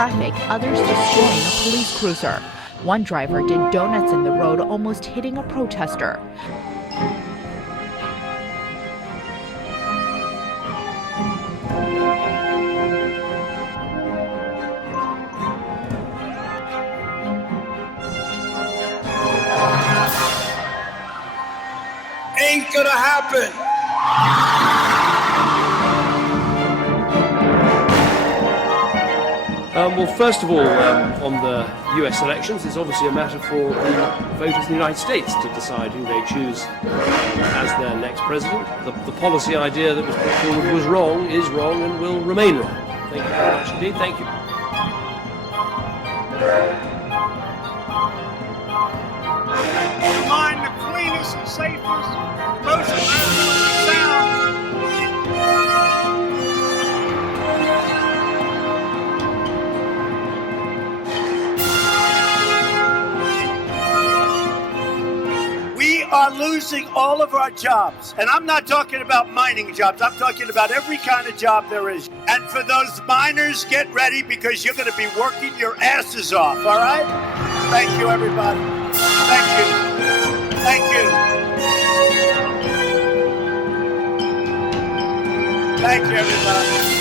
traffic, others destroying a police cruiser. One driver did donuts in the road, almost hitting a protester. Ain't gonna happen. Well, first of all, on the US elections, it's obviously a matter for the voters in the United States to decide who they choose as their next president. The policy idea that was put forward was wrong, is wrong, and will remain wrong. Thank you very much indeed. Thank you. Mine the cleanest and safest, most environmentally sound. We are losing all of our jobs. And I'm not talking about mining jobs. I'm talking about every kind of job there is. And for those miners, get ready because you're going to be working your asses off, all right? Thank you, everybody. Thank you. Thank you. Thank you, everybody.